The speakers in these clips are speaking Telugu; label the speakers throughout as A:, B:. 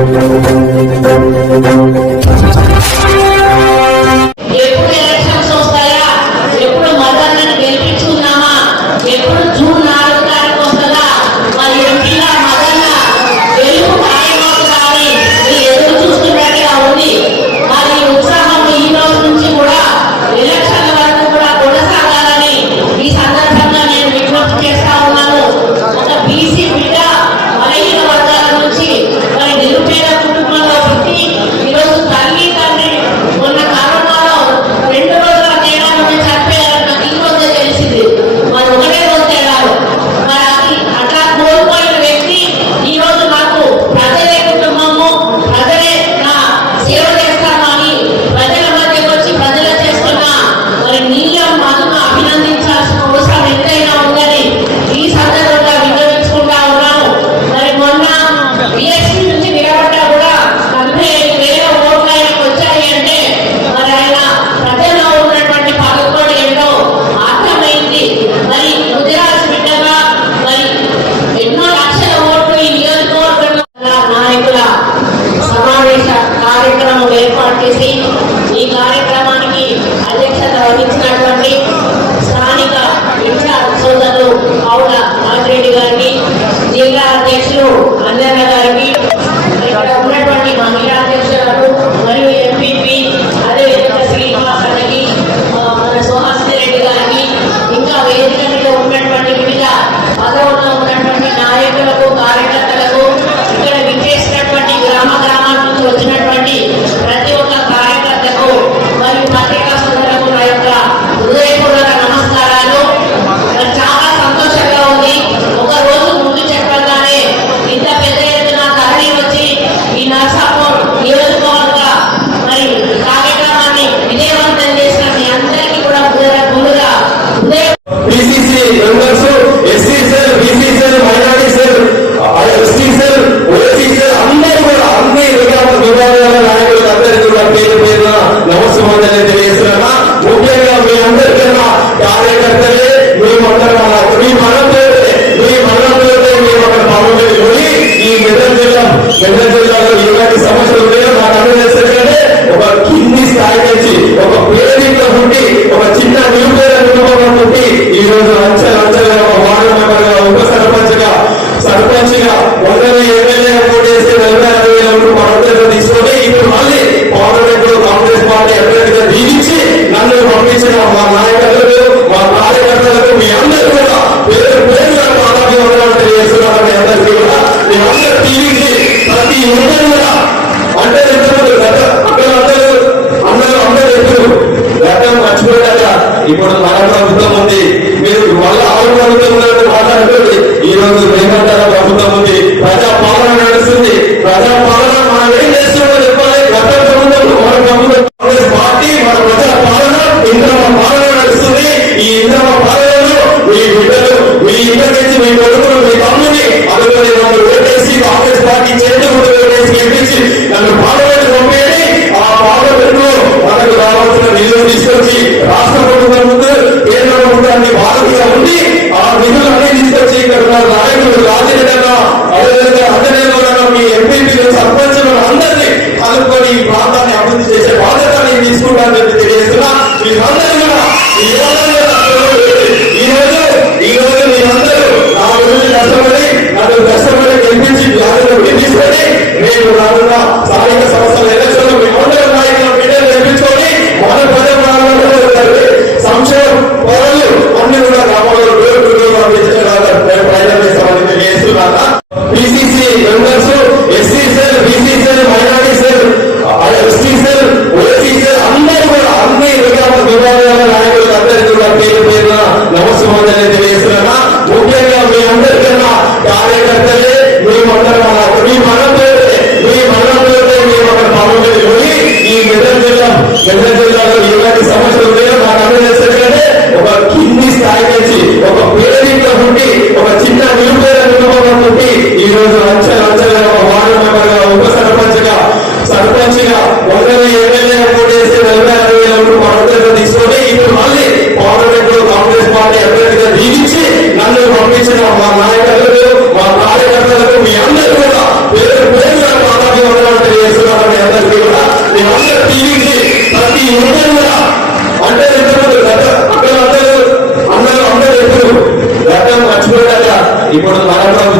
A: Thank trabalhei na verdade. చేసిన మా నాయకులు మా మీ అందరు కూడా పేరు పేరు ఆరోగ్య వండాలంటే చేస్తున్నారని ప్రతి ఇంటర్ అంటే అక్కడ అందరూ అందరూ అందరూ ఎప్పుడు గట్టం ఇప్పుడు నాయకులు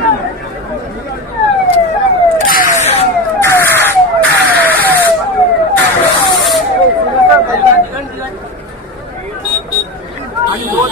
A: Анекдот.